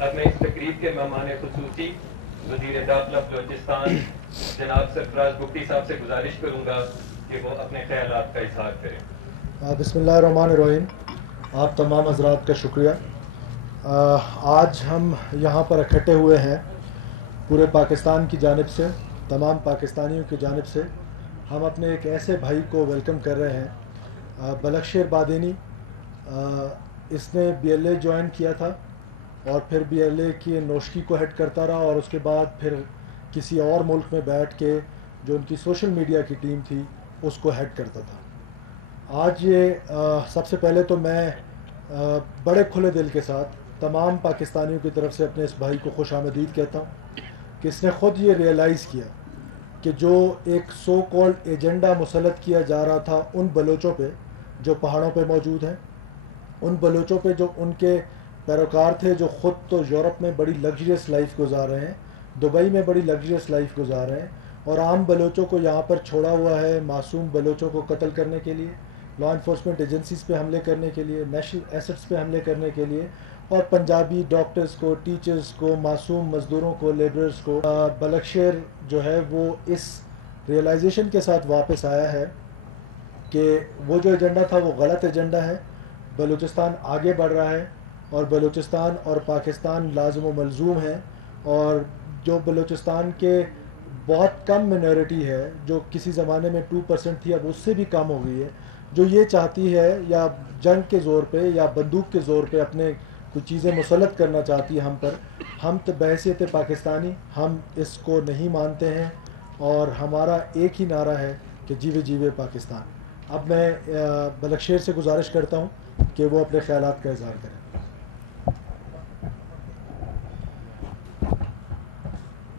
اب میں اس تقریب کے مہمان خصوصی وزیر داخلہ بلوچستان جناب سرفراز بگٹی صاحب سے گزارش کروں گا کہ وہ اپنے خیالات کا اظہار کریں۔ بسم اللہ الرحمن الرحیم۔ آپ تمام حضرات کا شکریہ۔ آج ہم یہاں پر اکٹھے ہوئے ہیں پورے پاکستان کی جانب سے، تمام پاکستانیوں کی جانب سے ہم اپنے ایک ایسے بھائی کو ویلکم کر رہے ہیں، بلکشیر بادینی۔ اس نے بی ایل اے جوائن کیا تھا اور پھر بی ایل اے کی نوشکی کو ہیڈ کرتا رہا، اور اس کے بعد پھر کسی اور ملک میں بیٹھ کے جو ان کی سوشل میڈیا کی ٹیم تھی اس کو ہیڈ کرتا تھا۔ آج یہ سب سے پہلے تو میں بڑے کھلے دل کے ساتھ تمام پاکستانیوں کی طرف سے اپنے اس بھائی کو خوش آمدید کہتا ہوں کہ اس نے خود یہ ریئلائز کیا کہ جو ایک سو کالڈ ایجنڈا مسلط کیا جا رہا تھا ان بلوچوں پہ جو پہاڑوں پہ موجود ہیں، ان بلوچوں پہ جو ان کے پیروکار تھے، جو خود تو یورپ میں بڑی لگژریس لائف گزار رہے ہیں، دبئی میں بڑی لگژریس لائف گزار رہے ہیں، اور عام بلوچوں کو یہاں پر چھوڑا ہوا ہے معصوم بلوچوں کو قتل کرنے کے لیے، لا انفورسمنٹ ایجنسیز پہ حملے کرنے کے لیے، نیشنل ایسٹس پہ حملے کرنے کے لیے، اور پنجابی ڈاکٹرز کو، ٹیچرز کو، معصوم مزدوروں کو، لیبررز کو۔ بلکشیر جو ہے وہ اس ریئلائزیشن کے ساتھ واپس آیا ہے کہ وہ جو ایجنڈا تھا وہ غلط ایجنڈا ہے، بلوچستان آگے بڑھ رہا ہے، اور بلوچستان اور پاکستان لازم و ملزوم ہیں، اور جو بلوچستان کے بہت کم منورٹی ہے جو کسی زمانے میں 2% تھی، اب اس سے بھی کم ہو گئی ہے، جو یہ چاہتی ہے یا جنگ کے زور پہ یا بندوق کے زور پہ اپنے کچھ چیزیں مسلط کرنا چاہتی ہے ہم پر، ہم تو بحیثیت پاکستانی ہم اس کو نہیں مانتے ہیں، اور ہمارا ایک ہی نعرہ ہے کہ جیوے جیوے پاکستان۔ اب میں بلکشیر سے گزارش کرتا ہوں کہ وہ اپنے خیالات کا اظہار کریں۔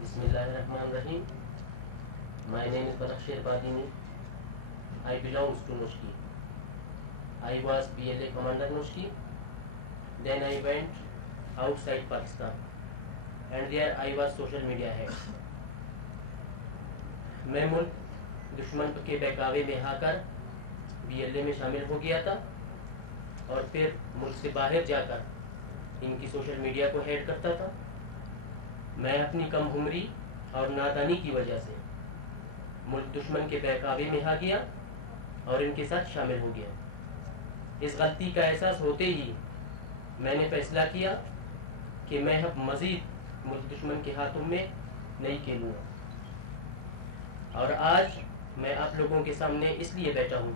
بسم اللہ الرحمن الرحیم. My name is Balakshir Badini. I belongs to Noshki. I was BLA commander Noshki. Then I went outside Pakistan and there I was social media head. میں ملک دشمن کے بہکاوے میں آ کر BLA میں شامل ہو گیا تھا اور پھر ملک سے باہر جا کر ان کی سوشل میڈیا کو ہیڈ کرتا تھا۔ میں اپنی کم عمری اور نادانی کی وجہ سے ملک دشمن کے بہکاوے میں آ گیا اور ان کے ساتھ شامل ہو گیا۔ اس غلطی کا احساس ہوتے ہی میں نے فیصلہ کیا کہ میں اب مزید ملک دشمن کے ہاتھوں میں نہیں کھیلوں گا، اور آج میں آپ لوگوں کے سامنے اس لیے بیٹھا ہوں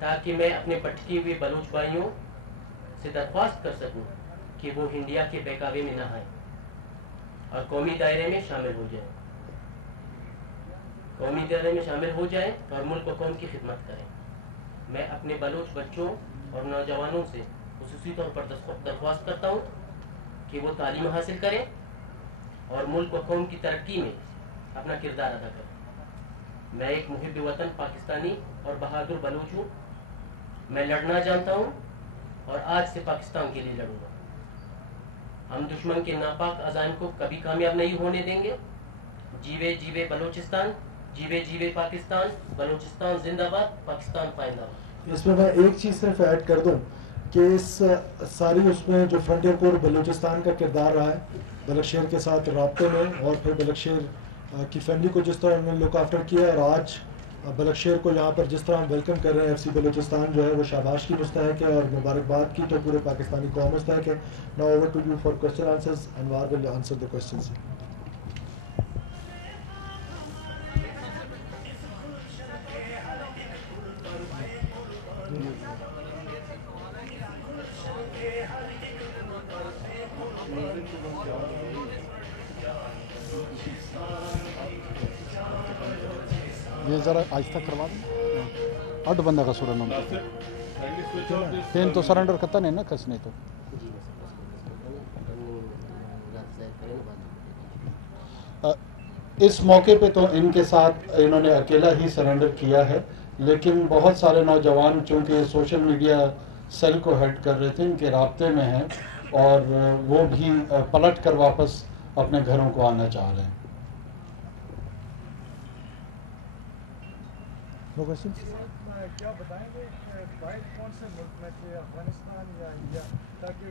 تاکہ میں اپنے بھٹکے ہوئے بلوچ بھائیوں سے درخواست کر سکوں کہ وہ انڈیا کے بہکاوے میں نہ آئیں اور قومی دائرے میں شامل ہو جائیں، قومی دائرے میں شامل ہو جائیں اور ملک و قوم کی خدمت کریں۔ میں اپنے بلوچ بچوں اور نوجوانوں سے خصوصی طور پر درخواست کرتا ہوں کہ وہ تعلیم حاصل کریں اور ملک و قوم کی ترقی میں اپنا کردار ادا کریں۔ میں ایک محب وطن پاکستانی اور بہادر بلوچ ہوں، میں لڑنا جانتا ہوں اور آج سے پاکستان کے لیے لڑوں گا۔ ہم دشمن کے ناپاک عزائم کو کبھی کامیاب نہیں ہونے دیں گے۔ جیوے جیوے بلوچستان، جیوے جیوے پاکستان، بلوچستان زندہ باد، پاکستان پائندہ باد۔ اس میں ایک چیز صرف ایڈ کر دوں کہ اس ساری اس میں جو فرنٹیئر کور بلوچستان کا کردار رہا ہے بلکشیر کے ساتھ رابطے میں، اور پھر بلکشیر کی فیملی کو جس طرح انہوں نے لک آفٹر کیا ہے، اور آج بلکشیر کو یہاں پر جس طرح ہم ویلکم کر رہے ہیں FC بلوچستان جو ہے وہ شاباش کی مستحق ہے اور مبارکباد کی تو پورے پاکستانی قوم مستحق ہے۔ Now over to you for question answers. Anwar will answer the questions. یہ ذرا آہستہ کروا دیں، اڈ بندہ کا سورہ نام پین تو سرنڈر کرتا نہیں نا کس نہیں تو۔ اس موقع پہ تو ان کے ساتھ انہوں نے اکیلا ہی سرنڈر کیا ہے، لیکن بہت سارے نوجوان چونکہ سوشل میڈیا سیل کو ہیڈ کر رہے تھے ان کے رابطے میں ہیں اور وہ بھی پلٹ کر واپس اپنے گھروں کو آنا چاہ رہے ہیں۔ کیا بتائیں گے باہر کون سے ملک میں تھے، افغانستان یا انڈیا، تاکہ